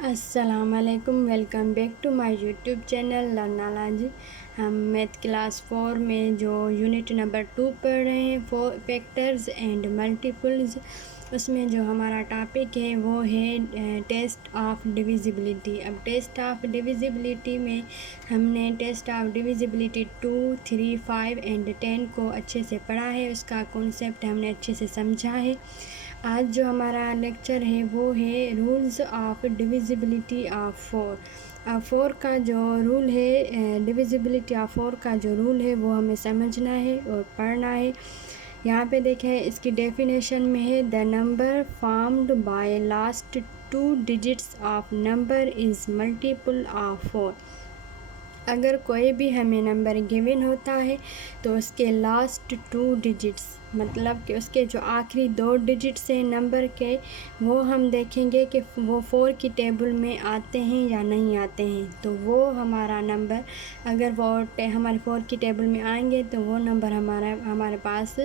अस्सलाम वालेकुम, welcome back to my YouTube channel Learnalogy. हम मैथ क्लास 4 में जो यूनिट नंबर 2 पढ़ रहे हैं, फोर फैक्टर्स एंड मल्टीपल्स, उसमें जो हमारा टॉपिक है वो है टेस्ट ऑफ डिविजिबिलिटी। अब टेस्ट ऑफ डिविजिबिलिटी में हमने टेस्ट ऑफ डिविजिबिलिटी 2, 3, 5 एंड 10 को अच्छे से पढ़ा है, उसका कॉन्सेप्ट हमने अच्छे से समझा है। आज जो हमारा लेक्चर है वो है rules of divisibility of four. अब फोर का जो रूल है, डिविजिबिलिटी ऑफ फोर का जो रूल है वो हमें समझना है और पढ़ना है। यहाँ पे देखें, इसकी डेफिनेशन में है the number formed by last 2 digits of number is multiple of four. अगर कोई भी हमें नंबर गिवन होता है तो उसके लास्ट 2 डिजिट्स, मतलब कि उसके जो आखिरी 2 डिजिट्स हैं नंबर के, वो हम देखेंगे कि वो 4 की टेबल में आते हैं या नहीं आते हैं। तो वो हमारा नंबर, अगर वो हमारे 4 की टेबल में आएंगे तो वो नंबर हमारे पास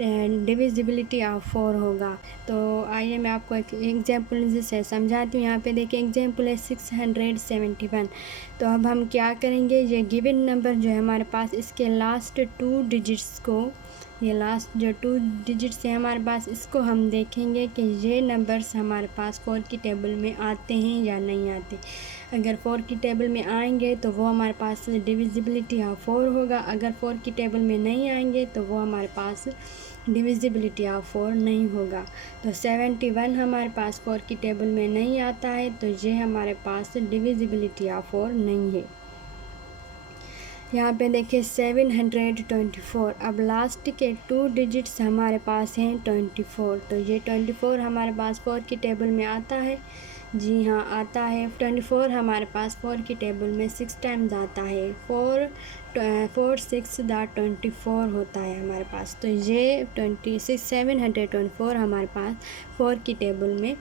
डिविजिबिलिटी ऑफ 4 होगा। तो आइए मैं आपको एक एग्जाम्पल से समझाती हूँ। यहाँ पे देखिए, एग्जाम्पल है 671। तो अब हम क्या करेंगे, ये गिवन नंबर जो है हमारे पास, इसके लास्ट 2 डिजिट्स को, ये लास्ट जो 2 डिजिट्स है हमारे पास, इसको हम देखेंगे कि ये नंबर्स हमारे पास 4 की टेबल में आते हैं या नहीं आते। अगर 4 की टेबल में आएंगे तो वो हमारे पास डिविजिबिलिटी ऑफ 4 होगा। अगर 4 की टेबल में नहीं आएंगे तो वो हमारे पास डिविजिबिलिटी ऑफ 4 नहीं होगा। तो 71 हमारे पास 4 की टेबल में नहीं आता है, तो ये हमारे पास डिविजिबिलिटी ऑफ 4 नहीं है। यहाँ पे देखिए 724। अब लास्ट के 2 डिजिट्स हमारे पास हैं 24। तो ये 24 हमारे पास 4 की टेबल में आता है। जी हाँ, आता है। 24 हमारे पास 4 की टेबल में 6 टाइम्स आता है। 4 6 24 होता है हमारे पास। तो ये 724 हमारे पास 4 की टेबल में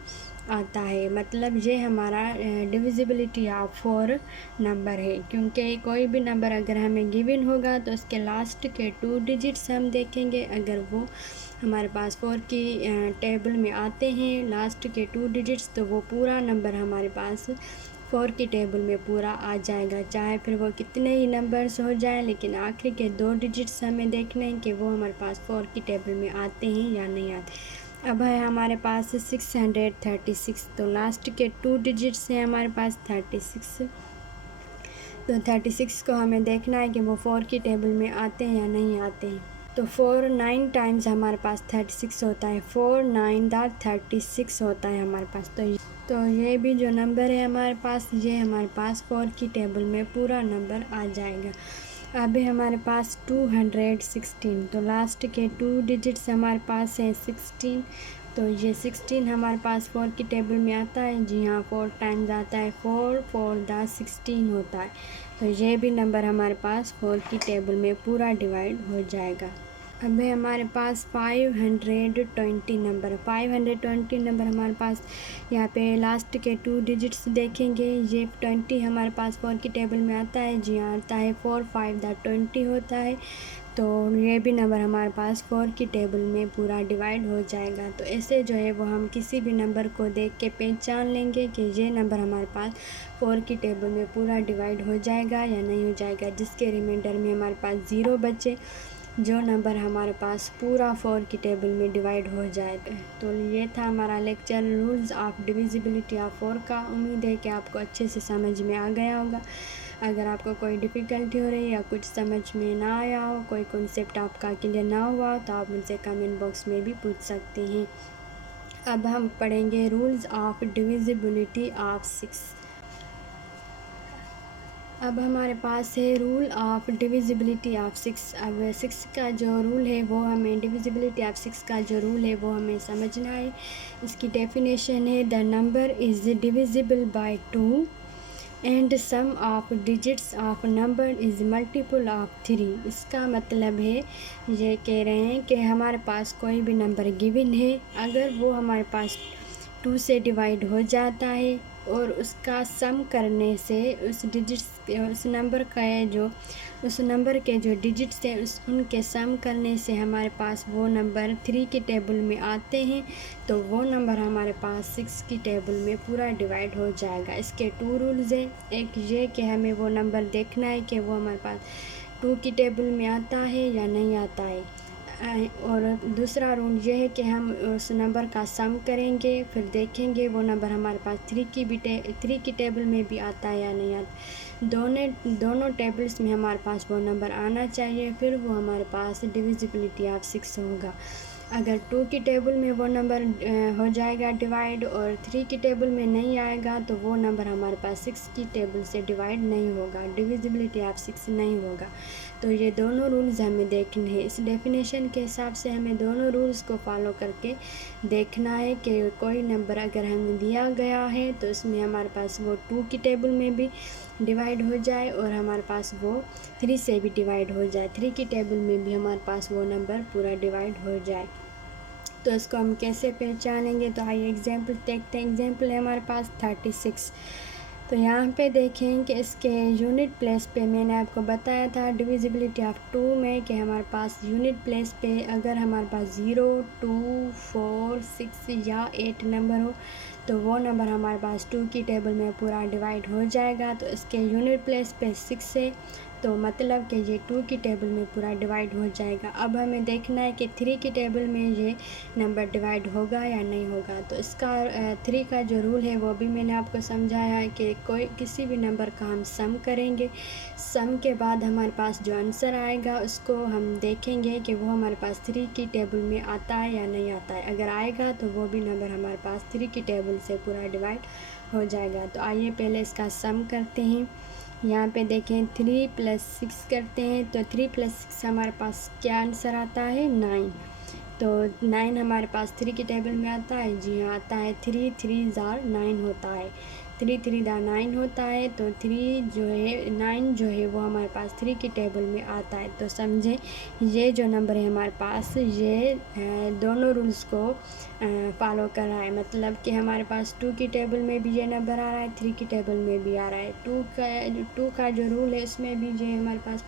आता है। मतलब ये हमारा डिविजिबिलिटी ऑफ 4 नंबर है, क्योंकि कोई भी नंबर अगर हमें गिवन होगा तो उसके लास्ट के 2 डिजिट्स हम देखेंगे। अगर वो हमारे पास 4 की टेबल में आते हैं लास्ट के 2 डिजिट्स, तो वो पूरा नंबर हमारे पास 4 की टेबल में पूरा आ जाएगा, चाहे फिर वो कितने ही नंबर्स हो जाए, लेकिन आखिरी के 2 डिजिट्स हमें देखने हैं कि वो हमारे पास 4 की टेबल में आते हैं या नहीं आते। अब है हमारे पास 636। तो लास्ट के 2 डिजिट्स हैं हमारे पास 36। तो 36 को हमें देखना है कि वो 4 की टेबल में आते हैं या नहीं आते हैं। तो 4 9 टाइम्स हमारे पास 36 होता है। 4 9 36 होता है हमारे पास। तो ये भी जो नंबर है हमारे पास, ये हमारे पास 4 की टेबल में पूरा नंबर आ जाएगा। अभी हमारे पास 216। तो लास्ट के 2 डिजिट्स हमारे पास हैं 16। तो ये 16 हमारे पास 4 की टेबल में आता है। जी हाँ, 4 टाइम्स आता है। 4 4 16 होता है। तो ये भी नंबर हमारे पास 4 की टेबल में पूरा डिवाइड हो जाएगा। अभी हमारे पास 520 नंबर 520 नंबर हमारे पास, यहाँ पे लास्ट के 2 डिजिट्स देखेंगे। ये 20 हमारे पास 4 की टेबल में आता है। जी हाँ, आता है। 4 5 20 होता है। तो ये भी नंबर हमारे पास 4 की टेबल में पूरा डिवाइड हो जाएगा। तो ऐसे जो है वो हम किसी भी नंबर को देख के पहचान लेंगे कि ये नंबर हमारे पास 4 की टेबल में पूरा डिवाइड हो जाएगा या नहीं हो जाएगा, जिसके रिमाइंडर में हमारे पास 0 बचे, जो नंबर हमारे पास पूरा 4 की टेबल में डिवाइड हो जाए। तो ये था हमारा lecture rules of divisibility of 4 का। उम्मीद है कि आपको अच्छे से समझ में आ गया होगा। अगर आपको कोई डिफ़िकल्टी हो रही है या कुछ समझ में ना आया हो, कोई कॉन्सेप्ट आपका क्लियर ना हुआ हो, तो आप मुझसे कमेंट बॉक्स में भी पूछ सकते हैं। अब हम पढ़ेंगे रूल्स ऑफ डिविजिबिलिटी ऑफ 6। अब हमारे पास है रूल ऑफ डिविजिबिलिटी ऑफ 6। अब 6 का जो रूल है वो हमें, डिविजिबिलिटी ऑफ 6 का जो रूल है वो हमें समझना है। इसकी डेफिनेशन है the number is divisible by 2 and sum of digits of number is multiple of 3। इसका मतलब है, ये कह रहे हैं कि हमारे पास कोई भी नंबर गिवन है, अगर वो हमारे पास 2 से डिवाइड हो जाता है और उसका सम करने से उस नंबर के जो डिजिट्स हैं उनके सम करने से हमारे पास वो नंबर 3 की टेबल में आते हैं, तो वो नंबर हमारे पास 6 की टेबल में पूरा डिवाइड हो जाएगा। इसके 2 रूल्स हैं। एक ये कि हमें वो नंबर देखना है कि वो हमारे पास 2 की टेबल में आता है या नहीं आता है, और दूसरा रूल ये है कि हम उस नंबर का सम करेंगे, फिर देखेंगे वो नंबर हमारे पास 3 की टेबल में भी आता है या नहीं आता। दोनों टेबल्स में हमारे पास वो नंबर आना चाहिए, फिर वो हमारे पास डिविजिबिलिटी ऑफ 6 होगा। अगर 2 की टेबल में वो नंबर हो जाएगा डिवाइड और 3 की टेबल में नहीं आएगा, तो वो नंबर हमारे पास 6 की टेबल से डिवाइड नहीं होगा, डिविजिबिलिटी ऑफ 6 नहीं होगा। तो ये दोनों रूल्स हमें देखने हैं। इस डेफिनेशन के हिसाब से हमें दोनों रूल्स को फॉलो करके देखना है कि कोई नंबर अगर हमें दिया गया है तो उसमें हमारे पास वो 2 की टेबल में भी डिवाइड हो जाए और हमारे पास वो 3 से भी डिवाइड हो जाए, 3 की टेबल में भी हमारे पास वो नंबर पूरा डिवाइड हो जाए। तो इसको हम कैसे पहचानेंगे, तो आइए एग्जाम्पल देखते हैं। एग्जाम्पल है हमारे पास 36। तो यहाँ पे देखें कि इसके यूनिट प्लेस पे मैंने आपको बताया था डिविजिबिलिटी ऑफ 2 में कि हमारे पास यूनिट प्लेस पे अगर हमारे पास 0, 2, 4, 6 या 8 नंबर हो तो वो नंबर हमारे पास 2 की टेबल में पूरा डिवाइड हो जाएगा। तो इसके यूनिट प्लेस पे 6 है, तो मतलब कि ये 2 की टेबल में पूरा डिवाइड हो जाएगा। अब हमें देखना है कि 3 की टेबल में ये नंबर डिवाइड होगा या नहीं होगा। तो इसका 3 का जो रूल है वो भी मैंने आपको समझाया है कि किसी भी नंबर का हम सम करेंगे, सम के बाद हमारे पास जो आंसर आएगा उसको हम देखेंगे कि वो हमारे पास 3 की टेबल में आता है या नहीं आता है। अगर आएगा तो वो भी नंबर हमारे पास 3 की टेबल से पूरा डिवाइड हो जाएगा। तो आइए पहले इसका सम करते हैं। यहाँ पे देखें 3 + 6 करते हैं, तो 3 + 6 हमारे पास क्या आंसर आता है, 9। तो 9 हमारे पास 3 की टेबल में आता है, जी हाँ आता है। 3 3 * 9 होता है, 3 3 * 9 होता है। तो 9 जो है वो हमारे पास 3 की टेबल में आता है। तो समझें ये जो नंबर है हमारे पास ये दोनों रूल्स को फॉलो कर रहा है, मतलब कि हमारे पास 2 की टेबल में भी ये नंबर आ रहा है, 3 की टेबल में भी आ रहा है। 2 का जो रूल है उसमें भी ये हमारे पास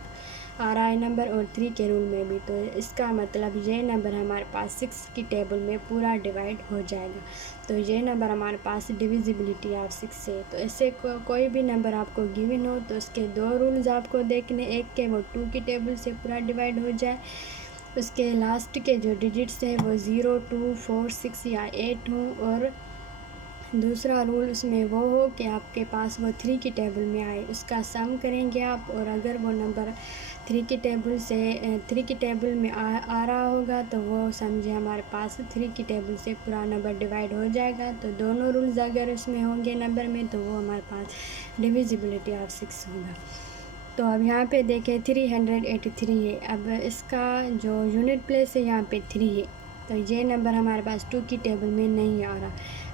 आ रहा है नंबर और 3 के रूल में भी। तो इसका मतलब ये नंबर हमारे पास 6 की टेबल में पूरा डिवाइड हो जाएगा। तो ये नंबर हमारे पास डिविजिबिलिटी ऑफ 6 है। तो ऐसे कोई भी नंबर आपको गिवन हो तो उसके 2 रूल्स आपको देखने, एक के वो 2 की टेबल से पूरा डिवाइड हो जाए, उसके लास्ट के जो डिजिट्स हैं वो 0, 2, 4, 6 या 8 हों, और दूसरा रूल उसमें वो हो कि आपके पास वो 3 की टेबल में आए। उसका सम करेंगे आप, और अगर वो नंबर 3 की टेबल में आ रहा होगा तो वो समझे हमारे पास 3 की टेबल से पूरा नंबर डिवाइड हो जाएगा। तो दोनों रूल्स अगर उसमें होंगे नंबर में तो वो हमारे पास डिविजिबिलिटी ऑफ 6 होगा। तो अब यहाँ पे देखें 383 है। अब इसका जो यूनिट प्लेस है यहाँ पे 3 है, तो ये नंबर हमारे पास 2 की टेबल में नहीं आ रहा।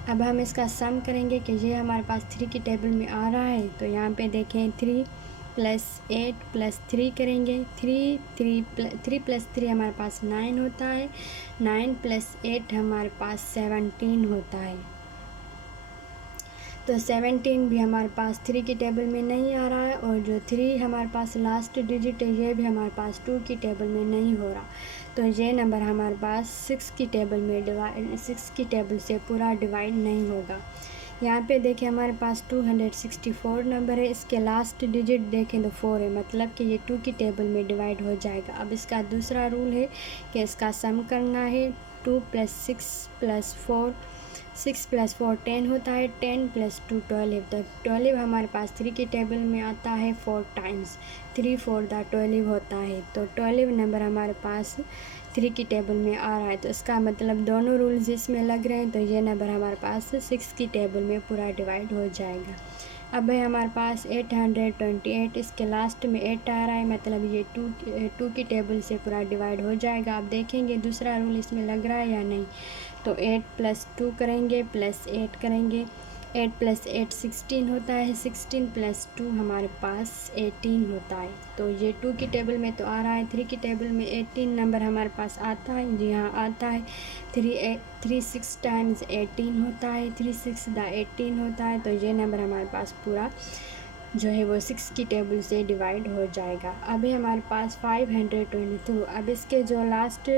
अब हम इसका सम करेंगे कि ये हमारे पास 3 की टेबल में आ रहा है। तो यहाँ पे देखें 3 + 8 + 3 करेंगे, 3 + 3 हमारे पास 9 होता है, 9 + 8 हमारे पास 17 होता है। तो 17 भी हमारे पास 3 की टेबल में नहीं आ रहा है, और जो 3 हमारे पास लास्ट डिजिट है ये भी हमारे पास 2 की टेबल में नहीं हो रहा। तो ये नंबर हमारे पास 6 की टेबल से पूरा डिवाइड नहीं होगा। यहाँ पे देखें हमारे पास 264 नंबर है, इसके लास्ट डिजिट देखें तो 4 है, मतलब कि ये 2 की टेबल में डिवाइड हो जाएगा। अब इसका दूसरा रूल है कि इसका सम करना है। 2 + 6 + 4, 6 + 4 10 होता है, 10 + 2 12। तो 12 हमारे पास 3 की टेबल में आता है 4 टाइम्स, 3 4 * 12 होता है। तो 12 नंबर हमारे पास 3 की टेबल में आ रहा है। तो इसका मतलब दोनों रूल्स इसमें लग रहे हैं, तो ये नंबर हमारे पास 6 की टेबल में पूरा डिवाइड हो जाएगा। अब है हमारे पास 828, इसके लास्ट में 8 आ रहा है, मतलब ये 2 की टेबल से पूरा डिवाइड हो जाएगा। आप देखेंगे दूसरा रूल इसमें लग रहा है या नहीं। तो 8 + 2 करेंगे + 8 करेंगे, 8 + 8 16 होता है, 16 + 2 हमारे पास 18 होता है। तो ये 2 की टेबल में तो आ रहा है, 3 की टेबल में 18 नंबर हमारे पास आता है। जी हाँ, आता है। 3 6 टाइम्स 18 होता है, 3 6 द 18 होता है। तो ये नंबर हमारे पास पूरा जो है वो 6 की टेबल से डिवाइड हो जाएगा। अभी हमारे पास 522, अब इसके जो लास्ट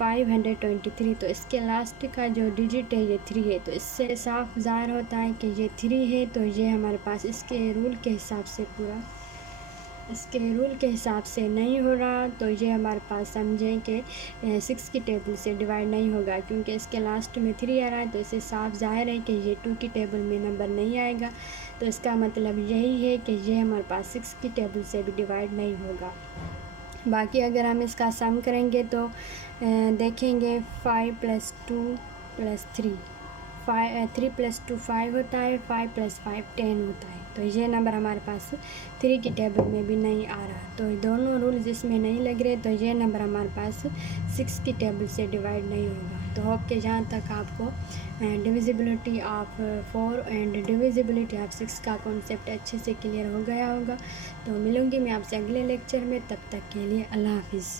523, तो इसके लास्ट का जो डिजिट है ये 3 है, तो इससे साफ ज़ाहिर होता है कि ये 3 है। तो ये हमारे पास इसके रूल के हिसाब से नहीं हो रहा। तो ये हमारे पास समझें कि 6 की टेबल से डिवाइड नहीं होगा, क्योंकि इसके लास्ट में 3 आ रहा है। तो इससे साफ ज़ाहिर है कि ये 2 की टेबल में नंबर नहीं आएगा। तो इसका मतलब यही है कि ये हमारे पास 6 की टेबल से भी डिवाइड नहीं होगा। बाकी अगर हम इसका सम करेंगे तो देखेंगे 5 + 2 + 3, 3 + 2 5 होता है, 5 + 5 10 होता है। तो ये नंबर हमारे पास 3 की टेबल में भी नहीं आ रहा। तो दोनों रूल्स इसमें नहीं लग रहे, तो ये नंबर हमारे पास 6 की टेबल से डिवाइड नहीं होगा। तो होप के जहाँ तक आपको divisibility of 4 and divisibility of 6 का कॉन्सेप्ट अच्छे से क्लियर हो गया होगा। तो मिलूँगी मैं आपसे अगले लेक्चर में, तब तक के लिए अल्लाह हाफिज़।